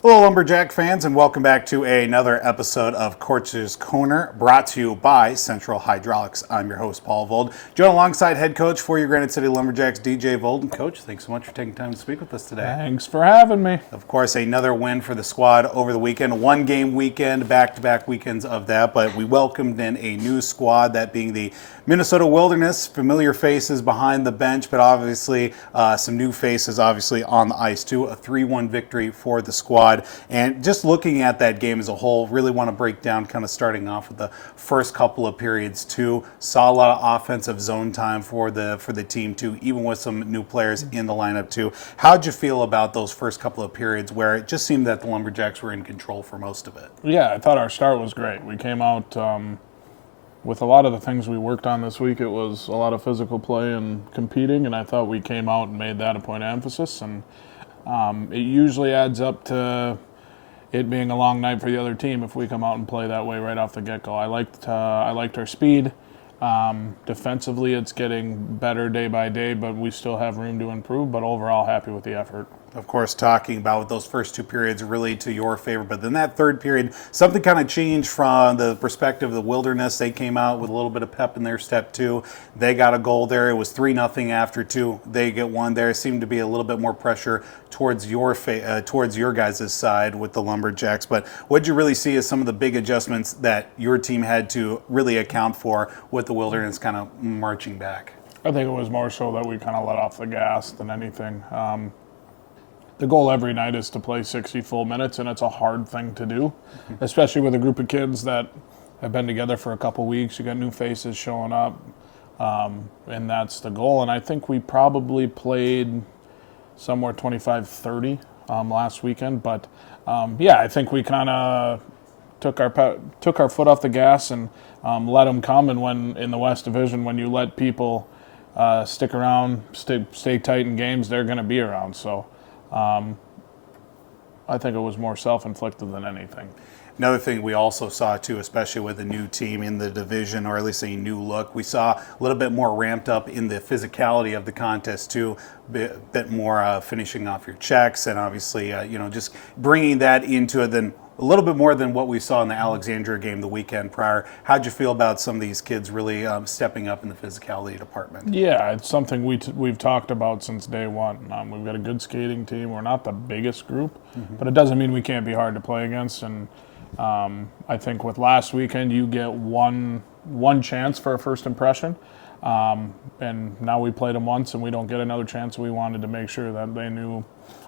Hello, Lumberjack fans, and welcome back to another episode of Coach's Corner, brought to you by Central Hydraulics. I'm your host, Paul Vold, joined alongside head coach for your Granite City Lumberjacks, DJ Vold. And Coach, thanks so much for taking time to speak with us today. Thanks for having me. Of course, another win for the squad over the weekend. A one-game weekend, back-to-back weekends of that, but we welcomed in a new squad, that being the Minnesota Wilderness. Familiar faces behind the bench, but obviously some new faces obviously on the ice too. A 3-1 victory for the squad. And just looking at that game as a whole, really want to break down kind of starting off with the first couple of periods too. Saw a lot of offensive zone time for the team too, even with some new players in the lineup too. How'd you feel about those first couple of periods where it just seemed that the Lumberjacks were in control for most of it? Yeah, I thought our start was great. We came out with a lot of the things we worked on this week. It was a lot of physical play and competing, and I thought we came out and made that a point of emphasis. And it usually adds up to it being a long night for the other team if we come out and play that way right off the get-go. I liked our speed. Defensively, it's getting better day by day, but we still have room to improve. But overall, happy with the effort. Of course, talking about those first two periods really to your favor, but then that third period, something kind of changed from the perspective of the Wilderness. They came out with a little bit of pep in their step too. They got a goal there. It was 3-0 after two. They get one there. Seemed to be a little bit more pressure towards your guys' side with the Lumberjacks. But what did you really see as some of the big adjustments that your team had to really account for with the Wilderness kind of marching back? I think it was more so that we kind of let off the gas than anything. The goal every night is to play 60 full minutes, and it's a hard thing to do, especially with a group of kids that have been together for a couple weeks. You got new faces showing up, and that's the goal. And I think we probably played somewhere 25-30 last weekend. But, I think we kind of took our foot off the gas and let them come. And when in the West Division, when you let people stick around, stay tight in games, they're going to be around. So I think it was more self-inflicted than anything. Another thing we also saw too, especially with a new team in the division, or at least a new look, we saw a little bit more ramped up in the physicality of the contest too, bit more finishing off your checks, and obviously just bringing that into it than a little bit more than what we saw in the Alexandria game the weekend prior. How'd you feel about some of these kids really stepping up in the physicality department? Yeah, it's something we've talked about since day one. We've got a good skating team. We're not the biggest group, but it doesn't mean we can't be hard to play against. And I think with last weekend, you get one chance for a first impression. And now we played them once, and we don't get another chance. We wanted to make sure that they knew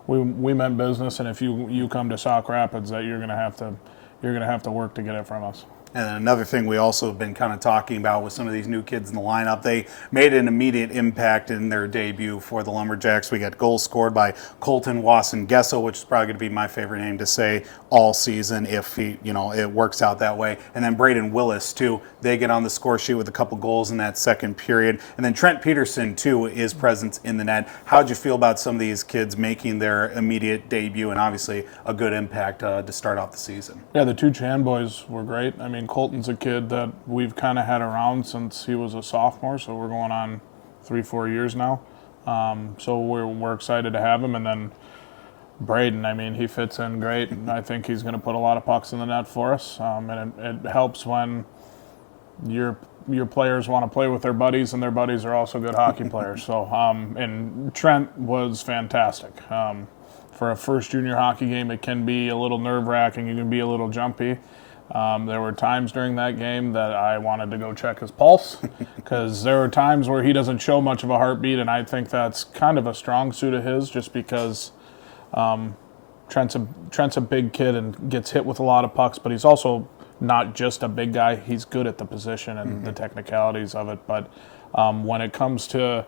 we meant business, and if you come to Sauk Rapids, that you're gonna have to work to get it from us. And then another thing we also have been kind of talking about with some of these new kids in the lineup, they made an immediate impact in their debut for the Lumberjacks. We got goals scored by Colton Wasson-Gesso, which is probably going to be my favorite name to say all season if it works out that way. And then Braden Willis too. They get on the score sheet with a couple goals in that second period. And then Trent Peterson too, is presence in the net. How'd you feel about some of these kids making their immediate debut and obviously a good impact to start off the season? Yeah, the two Chan boys were great. I mean, Colton's a kid that we've kind of had around since he was a sophomore, so we're going on 3-4 years now. So we're excited to have him. And then Braden, I mean, he fits in great. I think he's going to put a lot of pucks in the net for us. And it helps when your players want to play with their buddies, and their buddies are also good hockey players. So and Trent was fantastic. For a first junior hockey game, it can be a little nerve-wracking. You can be a little jumpy. There were times during that game that I wanted to go check his pulse because there were times where he doesn't show much of a heartbeat, and I think that's kind of a strong suit of his just because Trent's a big kid and gets hit with a lot of pucks, but he's also not just a big guy. He's good at the position and the technicalities of it. But when it comes to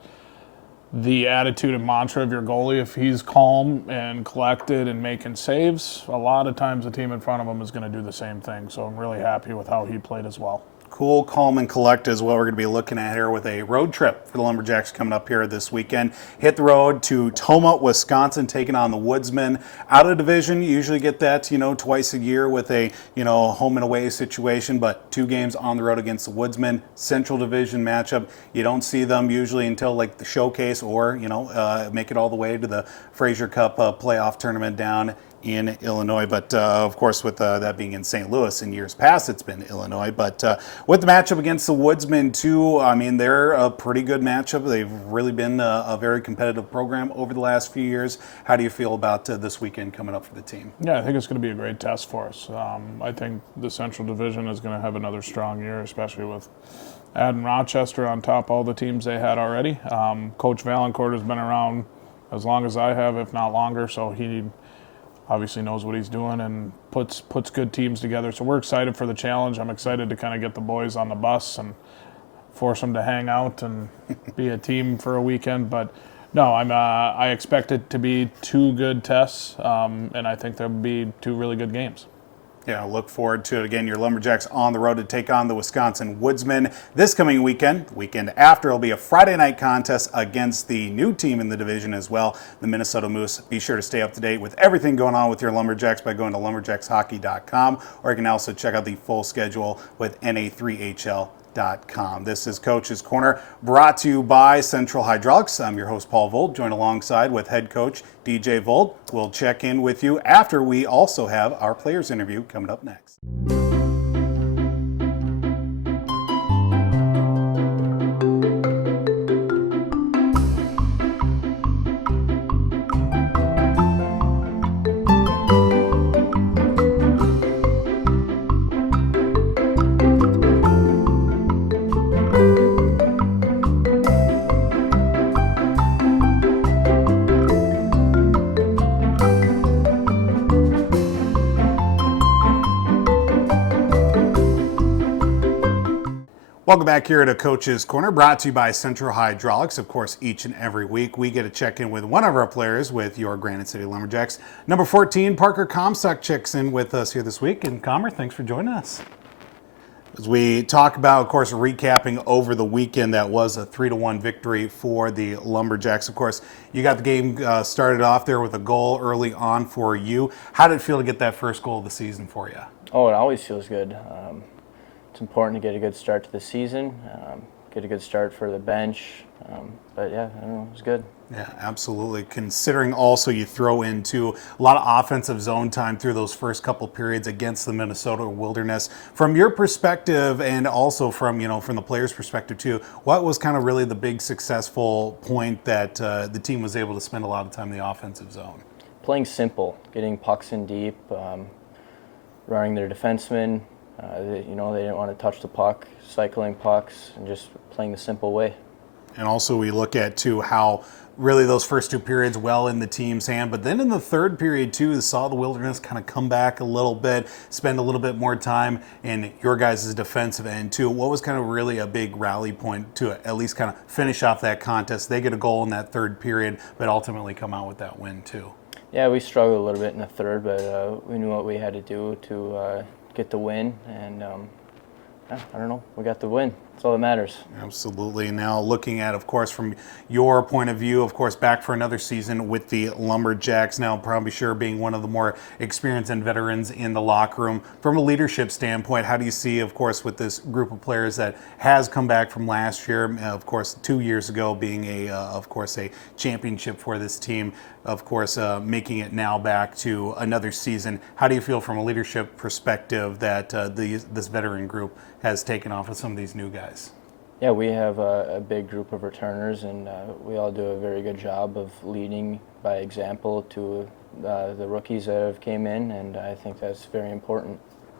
the attitude and mantra of your goalie, if he's calm and collected and making saves, a lot of times the team in front of him is going to do the same thing. So I'm really happy with how he played as well. Cool, calm, and collect is what we're going to be looking at here with a road trip for the Lumberjacks coming up here this weekend. Hit the road to Tomah, Wisconsin, taking on the Woodsmen. Out of division, you usually get that, twice a year with a, home and away situation, but 2 games on the road against the Woodsmen. Central Division matchup. You don't see them usually until like the showcase or, make it all the way to the Fraser Cup playoff tournament down in Illinois, but of course with that being in St. Louis in years past, it's been Illinois. But with the matchup against the Woodsmen too, I mean, they're a pretty good matchup. They've really been a very competitive program over the last few years. How do you feel about this weekend coming up for the team? Yeah, I think it's going to be a great test for us. I think the Central Division is going to have another strong year, especially with adding Rochester on top of all the teams they had already. Coach Valancourt has been around as long as I have, if not longer, so he obviously knows what he's doing and puts good teams together. So we're excited for the challenge. I'm excited to kind of get the boys on the bus and force them to hang out and be a team for a weekend. But no, I expect it to be two good tests, and I think there'll be two really good games. Yeah, look forward to it. Again, your Lumberjacks on the road to take on the Wisconsin Woodsmen this coming weekend. The weekend after, it'll be a Friday night contest against the new team in the division as well, the Minnesota Moose. Be sure to stay up to date with everything going on with your Lumberjacks by going to lumberjackshockey.com, or you can also check out the full schedule with NA3HL.com. This is Coach's Corner, brought to you by Central Hydraulics. I'm your host, Paul Vold, joined alongside with head coach DJ Vold. We'll check in with you after we also have our players interview coming up next. Welcome back here to Coach's Corner, brought to you by Central Hydraulics. Of course, each and every week we get to check in with one of our players with your Granite City Lumberjacks. Number 14, Parker Comstock, checks in with us here this week. And Comer, thanks for joining us. As we talk about, of course, recapping over the weekend, that was a 3-1 victory for the Lumberjacks. Of course, you got the game started off there with a goal early on for you. How did it feel to get that first goal of the season for you? Oh, it always feels good. It's important to get a good start to the season, get a good start for the bench. But yeah, I don't know, it was good. Yeah, absolutely. Considering also you throw into a lot of offensive zone time through those first couple periods against the Minnesota Wilderness. From your perspective, and also from the players' perspective too, what was kind of really the big successful point that the team was able to spend a lot of time in the offensive zone? Playing simple, getting pucks in deep, running their defensemen. They didn't want to touch the puck, cycling pucks, and just playing the simple way. And also we look at, too, how really those first two periods well in the team's hand. But then in the third period, too, saw the Wilderness kind of come back a little bit, spend a little bit more time in your guys' defensive end, too. What was kind of really a big rally point to at least kind of finish off that contest? They get a goal in that third period, but ultimately come out with that win, too. Yeah, we struggled a little bit in the third, but we knew what we had to do to get the win, and I don't know, we got the win. That's all that matters. Absolutely. Now looking at, of course, from your point of view, of course, back for another season with the Lumberjacks, now probably sure being one of the more experienced and veterans in the locker room. From a leadership standpoint, how do you see, of course, with this group of players that has come back from last year, of course, 2 years ago being a championship for this team, of course, making it now back to another season. How do you feel from a leadership perspective that this veteran group has taken off of some of these new guys? Yeah, we have a big group of returners, and we all do a very good job of leading by example to the rookies that have came in, and I think that's very important.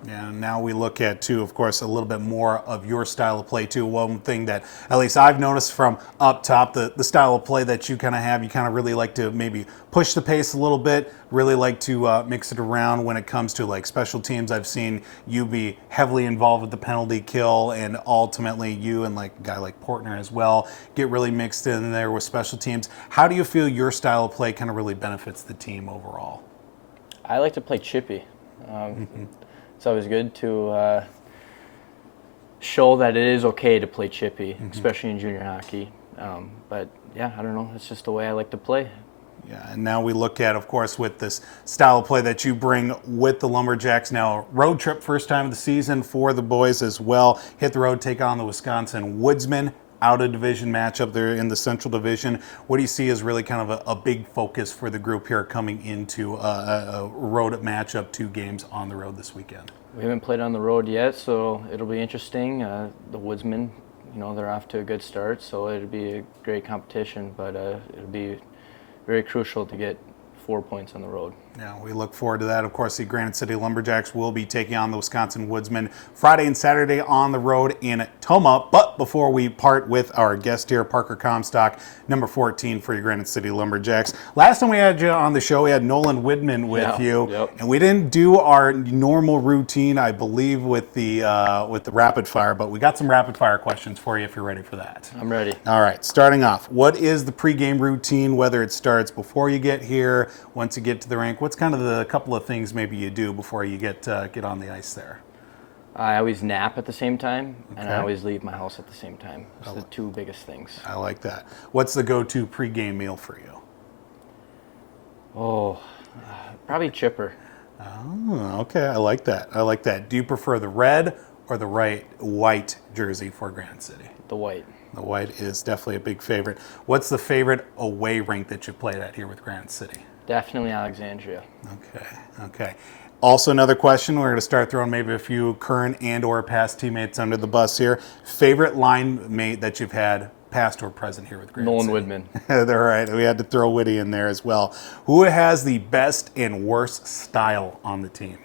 And now we look at, too, of course, a little bit more of your style of play, too. One thing that at least I've noticed from up top, the style of play that you kind of have, you kind of really like to maybe push the pace a little bit, really like to mix it around when it comes to like special teams. I've seen you be heavily involved with the penalty kill, and ultimately you and like a guy like Portner as well get really mixed in there with special teams. How do you feel your style of play kind of really benefits the team overall? I like to play chippy. It's always good to show that it is okay to play chippy, especially in junior hockey. But yeah, I don't know. It's just the way I like to play. Yeah, and now we look at, of course, with this style of play that you bring with the Lumberjacks. Now, road trip, first time of the season for the boys as well. Hit the road, take on the Wisconsin Woodsmen. out of division matchup there in the Central Division. What do you see as really kind of a big focus for the group here coming into a road matchup, 2 games on the road this weekend? We haven't played on the road yet, so it'll be interesting. The Woodsmen, they're off to a good start, so it'll be a great competition, but it'll be very crucial to get 4 points on the road. Yeah, we look forward to that. Of course, the Granite City Lumberjacks will be taking on the Wisconsin Woodsmen Friday and Saturday on the road in Toma. But before we part with our guest here, Parker Comstock, number 14 for your Granite City Lumberjacks. Last time we had you on the show, we had Nolan Widman with you, and we didn't do our normal routine, I believe, with the rapid fire. But we got some rapid fire questions for you if you're ready for that. I'm ready. All right, starting off, what is the pregame routine? Whether it starts before you get here, once you get to the rink, what's kind of the couple of things maybe you do before you get on the ice there? I always nap at the same time, and I always leave my house at the same time. Those are the 2 biggest things. I like that. What's the go-to pregame meal for you? Oh, probably chipper. Oh, okay. I like that. I like that. Do you prefer the red or the white jersey for Granite City? The white. The white is definitely a big favorite. What's the favorite away rink that you played at here with Granite City? Definitely Alexandria. Okay. Also, another question. We're going to start throwing maybe a few current and or past teammates under the bus here. Favorite line mate that you've had, past or present here with Granite Nolan City? Widman. They're right. We had to throw Witty in there as well. Who has the best and worst style on the team?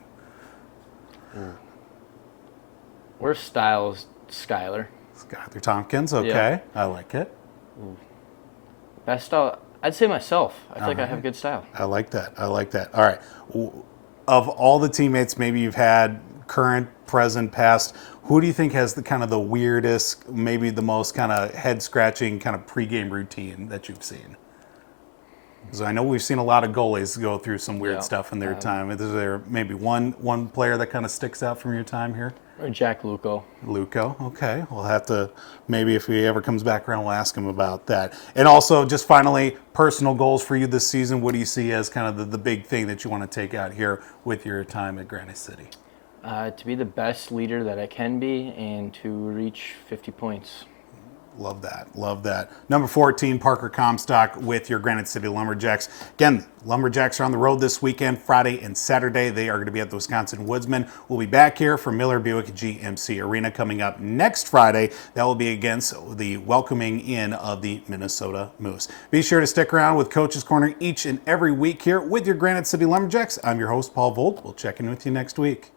Worst style is Skylar. Skylar Tompkins. Okay. Yeah. I like it. Best style, I'd say myself. I feel like I have good style. I like that. I like that. All right. Of all the teammates maybe you've had, current, present, past, who do you think has the kind of the weirdest, maybe the most kind of head-scratching kind of pregame routine that you've seen? Because I know we've seen a lot of goalies go through some weird stuff in their time. Is there maybe one player that kind of sticks out from your time here? Or Jack Luco. Luco, okay. We'll have to, maybe if he ever comes back around, we'll ask him about that. And also, just finally, personal goals for you this season. What do you see as kind of the big thing that you want to take out here with your time at Granite City? To be the best leader that I can be and to reach 50 points. Love that. Love that. Number 14, Parker Comstock with your Granite City Lumberjacks. Again, Lumberjacks are on the road this weekend, Friday and Saturday. They are going to be at the Wisconsin Woodsmen. We'll be back here for Miller Buick GMC Arena coming up next Friday. That will be against the welcoming in of the Minnesota Moose. Be sure to stick around with Coach's Corner each and every week here with your Granite City Lumberjacks. I'm your host, Paul Vold. We'll check in with you next week.